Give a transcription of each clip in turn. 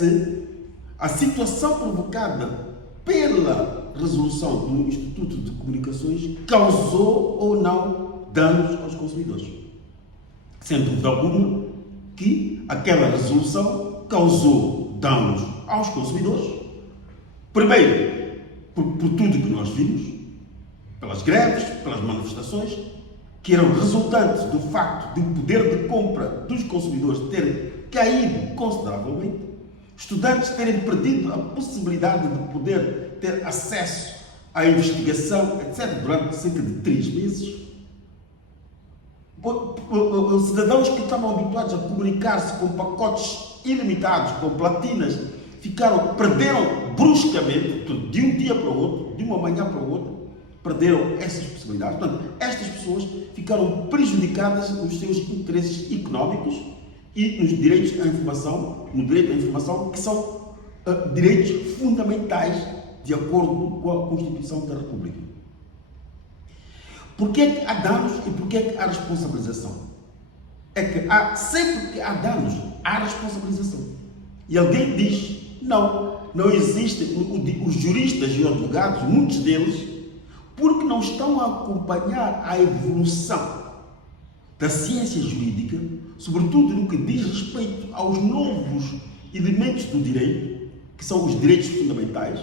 se a situação provocada pela resolução do Instituto de Comunicações causou ou não danos aos consumidores. Sem dúvida alguma que aquela resolução causou danos aos consumidores, primeiro por tudo que nós vimos, pelas greves, pelas manifestações, que eram resultantes do facto de o poder de compra dos consumidores ter caído consideravelmente, estudantes terem perdido a possibilidade de poder ter acesso à investigação, etc., durante cerca de 3 meses. Cidadãos que estavam habituados a comunicar-se com pacotes ilimitados, com platinas, perderam bruscamente, de um dia para o outro, de uma manhã para o outro, perderam essas possibilidades. Portanto, estas pessoas ficaram prejudicadas nos seus interesses económicos e nos direitos à informação, no direito à informação, que são direitos fundamentais de acordo com a Constituição da República. Porquê é que há danos e porquê é que há responsabilização? É que sempre que há danos, há responsabilização. E alguém diz, não existe, os juristas e advogados, muitos deles, porque não estão a acompanhar a evolução da ciência jurídica, sobretudo no que diz respeito aos novos elementos do direito, que são os direitos fundamentais,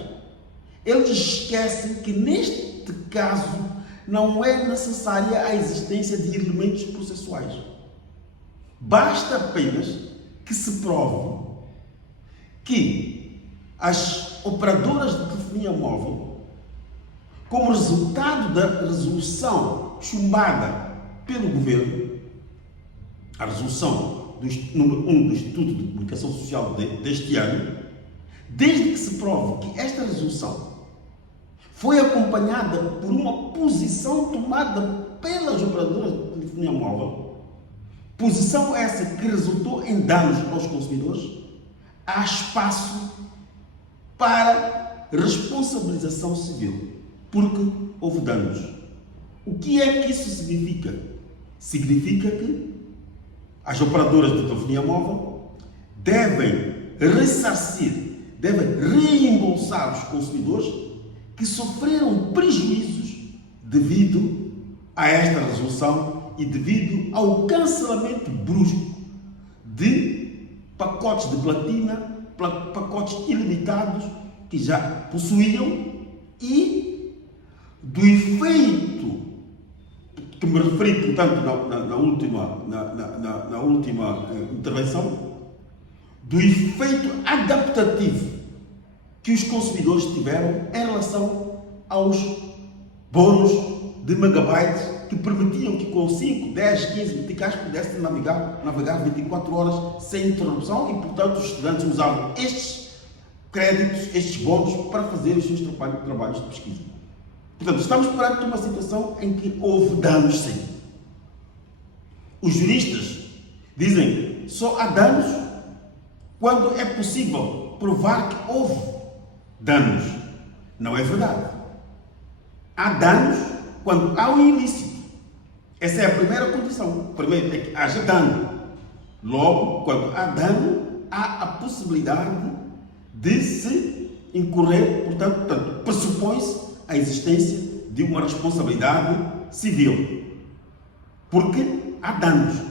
eles esquecem que neste caso não é necessária a existência de elementos processuais. Basta apenas que se prove que as operadoras de telefonia móvel, como resultado da resolução chumbada pelo governo, a resolução número 1 do Instituto de Comunicação Social deste ano, desde que se prove que esta resolução foi acompanhada por uma posição tomada pelas operadoras de telefonia móvel, posição essa que resultou em danos aos consumidores, há espaço para responsabilização civil, porque houve danos. O que é que isso significa? Significa que as operadoras de telefonia móvel devem ressarcir, devem reembolsar os consumidores que sofreram prejuízos devido a esta resolução e devido ao cancelamento brusco de pacotes de platina, pacotes ilimitados que já possuíam e do efeito que me referi, portanto, na última intervenção, do efeito adaptativo que os consumidores tiveram em relação aos bônus de megabytes que permitiam que com 5, 10, 15 meticais pudessem navegar 24 horas sem interrupção e, portanto, os estudantes usavam estes créditos, estes bônus para fazer os seus trabalhos de pesquisa. Portanto, estamos perante uma situação em que houve danos, sim. Os juristas dizem que só há danos quando é possível provar que houve danos. Não é verdade. Há danos quando há um ilícito. Essa é a primeira condição. Primeiro é que haja dano. Logo, quando há dano, há a possibilidade de se incorrer, portanto pressupõe-se a existência de uma responsabilidade civil. Porque há danos.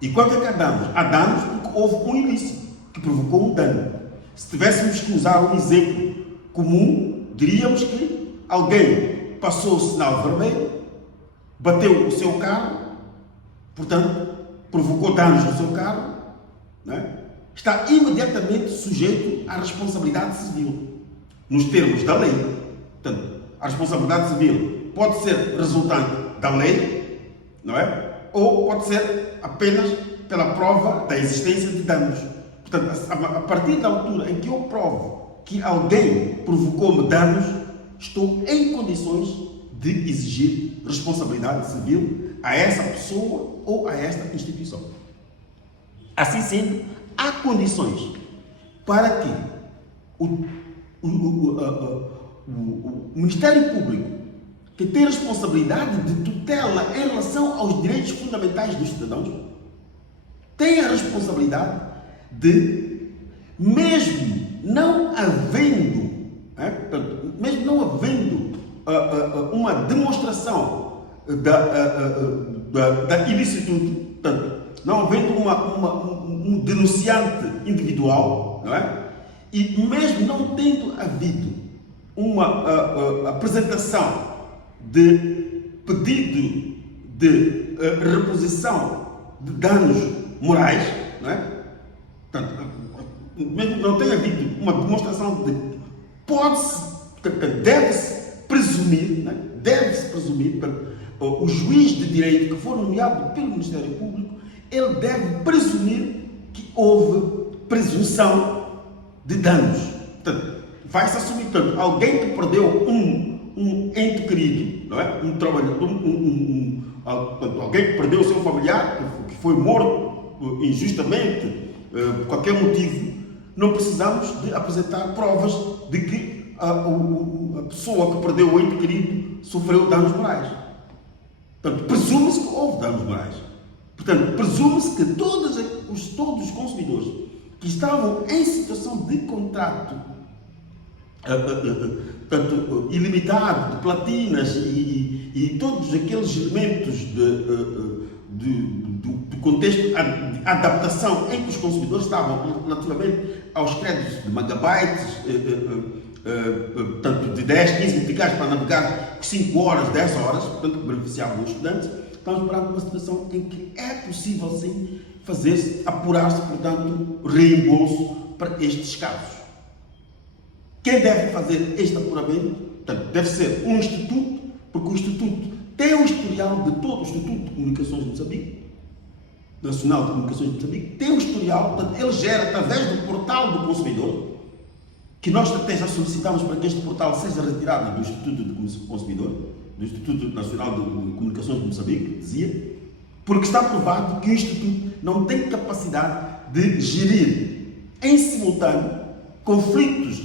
E quando é que há danos? Há danos porque houve um ilícito que provocou um dano. Se tivéssemos que usar um exemplo comum, diríamos que alguém passou o sinal vermelho, bateu o seu carro, portanto, provocou danos no seu carro, não é? Está imediatamente sujeito à responsabilidade civil, nos termos da lei. Portanto, a responsabilidade civil pode ser resultante da lei, não é? Ou pode ser apenas pela prova da existência de danos. Portanto, a partir da altura em que eu provo que alguém provocou-me danos, estou em condições de exigir responsabilidade civil a essa pessoa ou a esta instituição. Assim sendo, há condições para que o Ministério Público, que tem responsabilidade de tutela em relação aos direitos fundamentais dos cidadãos, tem a responsabilidade de mesmo não havendo, portanto, mesmo não havendo uma demonstração da ilicitude, portanto, não havendo um denunciante individual, não é? E mesmo não tendo havido uma apresentação de pedido de reposição de danos morais, não é? Portanto, mesmo não tenha havido uma demonstração de deve-se presumir, não é? Deve-se presumir, o juiz de direito que for nomeado pelo Ministério Público, ele deve presumir que houve presunção de danos. Portanto, vai-se assumir, portanto, alguém que perdeu um ente querido, não é? Um trabalhador, alguém que perdeu o seu familiar, que foi morto injustamente, por qualquer motivo, não precisamos de apresentar provas de que a pessoa que perdeu o ente querido sofreu danos morais. Portanto, presume-se que houve danos morais. Portanto, presume-se que todos os consumidores que estavam em situação de contrato portanto, ilimitado de platinas e todos aqueles elementos do contexto de adaptação em que os consumidores estavam relativamente aos créditos de megabytes, portanto, de 10, 15 megabytes para navegar 5 horas, 10 horas, portanto, que beneficiavam os estudantes. Estamos perante uma situação em que é possível, sim, apurar-se, portanto, reembolso para estes casos. Quem deve fazer este apuramento? Portanto, deve ser um instituto, porque o instituto tem um historial de todo o Instituto de Comunicações de Moçambique, Nacional de Comunicações de Moçambique, tem um historial, portanto, ele gera através do portal do consumidor, que nós até já solicitamos para que este portal seja retirado do Instituto de Consumidor, do Instituto Nacional de Comunicações de Moçambique, dizia, porque está provado que o Instituto não tem capacidade de gerir em simultâneo conflitos.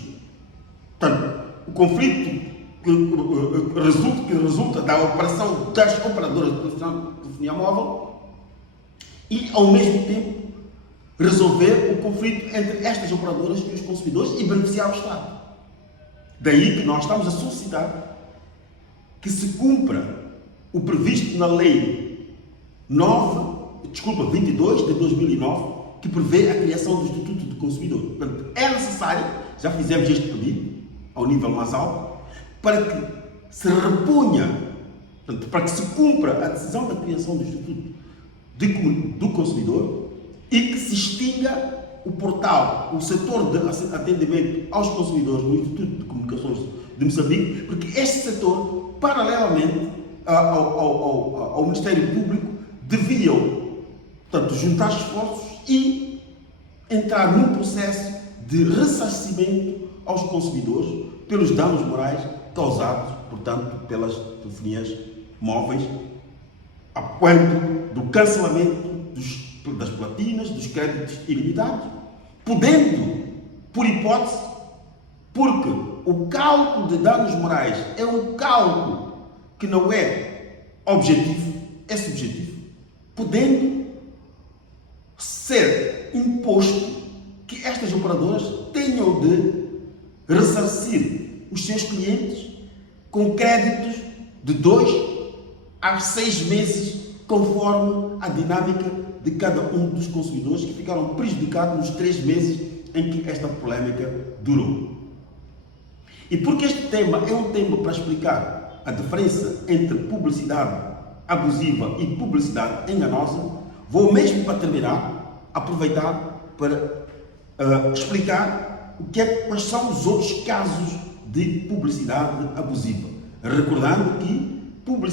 Portanto, o conflito que resulta da operação das operadoras de telefonia móvel e, ao mesmo tempo, resolver o conflito entre estas operadoras e os consumidores e beneficiar o Estado. Daí que nós estamos a solicitar que se cumpra o previsto na Lei 22 de 2009, que prevê a criação do Instituto do Consumidor. Portanto, é necessário, já fizemos este pedido ao nível mais alto, para que se reponha, portanto, para que se cumpra a decisão da criação do Instituto do Consumidor e que se extinga o portal, o setor de atendimento aos consumidores no Instituto de Comunicações de Moçambique, porque este setor, paralelamente ao Ministério Público, deviam, portanto, juntar esforços e entrar num processo de ressarcimento aos consumidores pelos danos morais causados, portanto, pelas telefonias móveis, a quanto do cancelamento das platinas, dos créditos ilimitados, podendo, por hipótese, porque o cálculo de danos morais é um cálculo que não é objetivo, é subjetivo, podendo ser imposto que estas operadoras tenham de ressarcir os seus clientes com créditos de 2 a 6 meses, conforme a dinâmica de cada um dos consumidores que ficaram prejudicados nos 3 meses em que esta polémica durou. E porque este tema é um tema para explicar a diferença entre publicidade abusiva e publicidade enganosa, vou mesmo para terminar, aproveitar para explicar quais são os outros casos de publicidade abusiva. Recordando que publicidade